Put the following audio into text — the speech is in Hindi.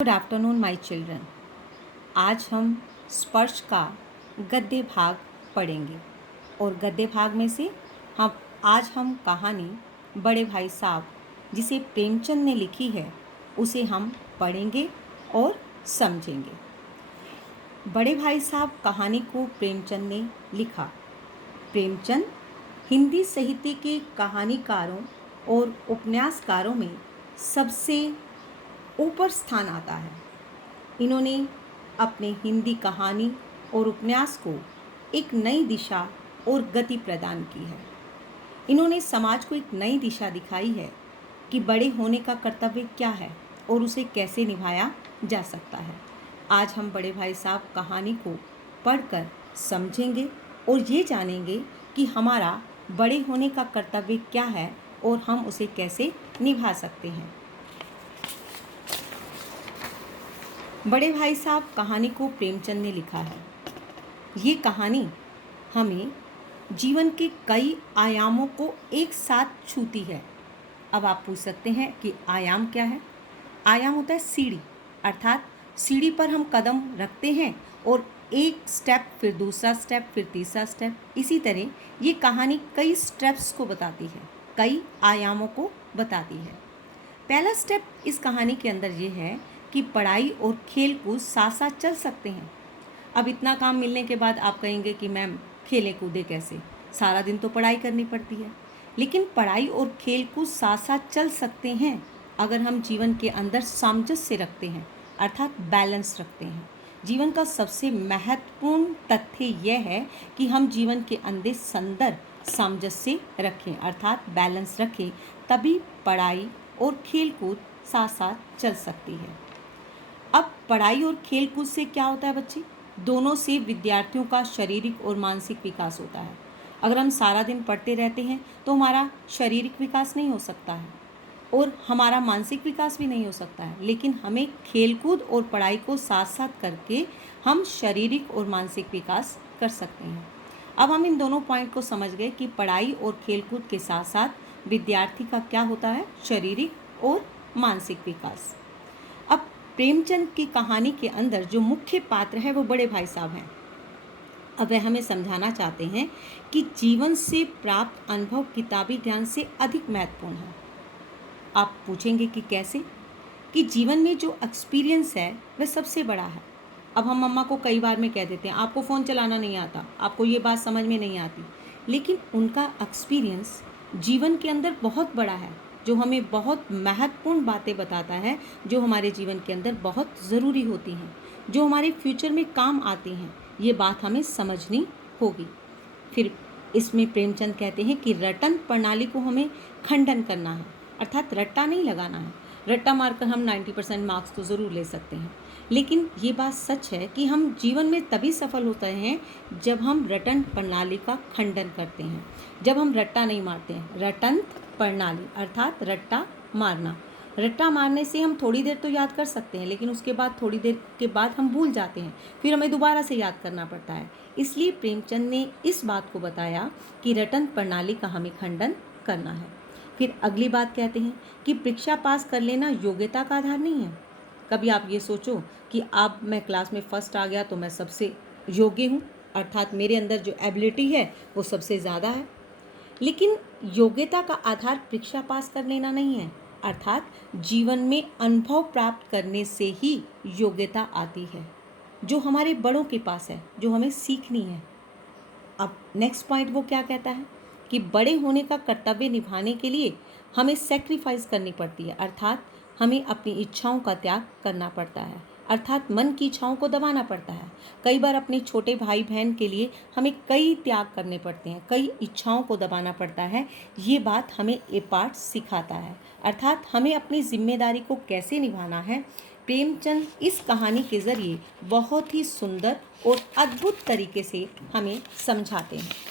Good afternoon my children. आज हम स्पर्श का गद्य भाग पढ़ेंगे और गद्य भाग में से हम कहानी बड़े भाई साहब जिसे प्रेमचंद ने लिखी है उसे हम पढ़ेंगे और समझेंगे। बड़े भाई साहब कहानी को प्रेमचंद ने लिखा। प्रेमचंद हिंदी साहित्य के कहानीकारों और उपन्यासकारों में सबसे ऊपर स्थान आता है। इन्होंने अपने हिंदी कहानी और उपन्यास को एक नई दिशा और गति प्रदान की है। इन्होंने समाज को एक नई दिशा दिखाई है कि बड़े होने का कर्तव्य क्या है और उसे कैसे निभाया जा सकता है। आज हम बड़े भाई साहब कहानी को पढ़कर समझेंगे और ये जानेंगे कि हमारा बड़े होने का कर्तव्य क्या है और हम उसे कैसे निभा सकते हैं। बड़े भाई साहब कहानी को प्रेमचंद ने लिखा है। ये कहानी हमें जीवन के कई आयामों को एक साथ छूती है। अब आप पूछ सकते हैं कि आयाम क्या है। आयाम होता है सीढ़ी, अर्थात सीढ़ी पर हम कदम रखते हैं और एक स्टेप, फिर दूसरा स्टेप, फिर तीसरा स्टेप। इसी तरह ये कहानी कई स्टेप्स को बताती है, कई आयामों को बताती है। पहला स्टेप इस कहानी के अंदर ये है कि पढ़ाई और खेल कूद साथ साथ चल सकते हैं। अब इतना काम मिलने के बाद आप कहेंगे कि मैम खेले कूदे कैसे, सारा दिन तो पढ़ाई करनी पड़ती है। लेकिन पढ़ाई और खेल कूद साथ साथ चल सकते हैं अगर हम जीवन के अंदर सामंजस्य रखते हैं, अर्थात बैलेंस रखते हैं। जीवन का सबसे महत्वपूर्ण तथ्य यह है कि हम जीवन के अंदर सुंदर सामंजस्य रखें, अर्थात बैलेंस रखें, तभी पढ़ाई और खेल कूद साथ साथ चल सकती है। अब पढ़ाई और खेल कूद से क्या होता है बच्चे? दोनों से विद्यार्थियों का शारीरिक और मानसिक विकास होता है। अगर हम सारा दिन पढ़ते रहते हैं तो हमारा शारीरिक विकास नहीं हो सकता है और हमारा मानसिक विकास भी नहीं हो सकता है। लेकिन हमें खेलकूद और पढ़ाई को साथ साथ करके हम शारीरिक और मानसिक विकास कर सकते हैं। अब हम इन दोनों पॉइंट को समझ गए कि पढ़ाई और खेलकूद के साथ साथ विद्यार्थी का क्या होता है, शारीरिक और मानसिक विकास। अब प्रेमचंद की कहानी के अंदर जो मुख्य पात्र है वो बड़े भाई साहब हैं। अब वह हमें समझाना चाहते हैं कि जीवन से प्राप्त अनुभव किताबी ज्ञान से अधिक महत्वपूर्ण है। आप पूछेंगे कि कैसे? कि जीवन में जो एक्सपीरियंस है वह सबसे बड़ा है। अब हम मम्मा को कई बार में कह देते हैं आपको फ़ोन चलाना नहीं आता, आपको ये बात समझ में नहीं आती, लेकिन उनका एक्सपीरियंस जीवन के अंदर बहुत बड़ा है, जो हमें बहुत महत्वपूर्ण बातें बताता है, जो हमारे जीवन के अंदर बहुत ज़रूरी होती हैं, जो हमारे फ्यूचर में काम आती हैं। ये बात हमें समझनी होगी। फिर इसमें प्रेमचंद कहते हैं कि रटन प्रणाली को हमें खंडन करना है, अर्थात रट्टा नहीं लगाना है। रट्टा मारकर हम 90% मार्क्स तो ज़रूर ले सकते हैं, लेकिन ये बात सच है कि हम जीवन में तभी सफल होते हैं जब हम रटन प्रणाली का खंडन करते हैं, जब हम रट्टा नहीं मारते हैं। रटन प्रणाली अर्थात रट्टा मारना। रट्टा मारने से हम थोड़ी देर तो याद कर सकते हैं, लेकिन उसके बाद थोड़ी देर के बाद हम भूल जाते हैं, फिर हमें दोबारा से याद करना पड़ता है। इसलिए प्रेमचंद ने इस बात को बताया कि रटन प्रणाली का हमें खंडन करना है। फिर अगली बात कहते हैं कि परीक्षा पास कर लेना योग्यता का आधार नहीं है। कभी आप ये सोचो कि अब मैं क्लास में फर्स्ट आ गया तो मैं सबसे योग्य हूँ, अर्थात मेरे अंदर जो एबिलिटी है वो सबसे ज़्यादा है। लेकिन योग्यता का आधार परीक्षा पास कर लेना नहीं है, अर्थात जीवन में अनुभव प्राप्त करने से ही योग्यता आती है, जो हमारे बड़ों के पास है, जो हमें सीखनी है। अब नेक्स्ट पॉइंट वो क्या कहता है कि बड़े होने का कर्तव्य निभाने के लिए हमें सेक्रीफाइस करनी पड़ती है, अर्थात हमें अपनी इच्छाओं का त्याग करना पड़ता है, अर्थात मन की इच्छाओं को दबाना पड़ता है। कई बार अपने छोटे भाई बहन के लिए हमें कई त्याग करने पड़ते हैं, कई इच्छाओं को दबाना पड़ता है। ये बात हमें ये पाठ सिखाता है, अर्थात हमें अपनी जिम्मेदारी को कैसे निभाना है। प्रेमचंद इस कहानी के ज़रिए बहुत ही सुंदर और अद्भुत तरीके से हमें समझाते हैं।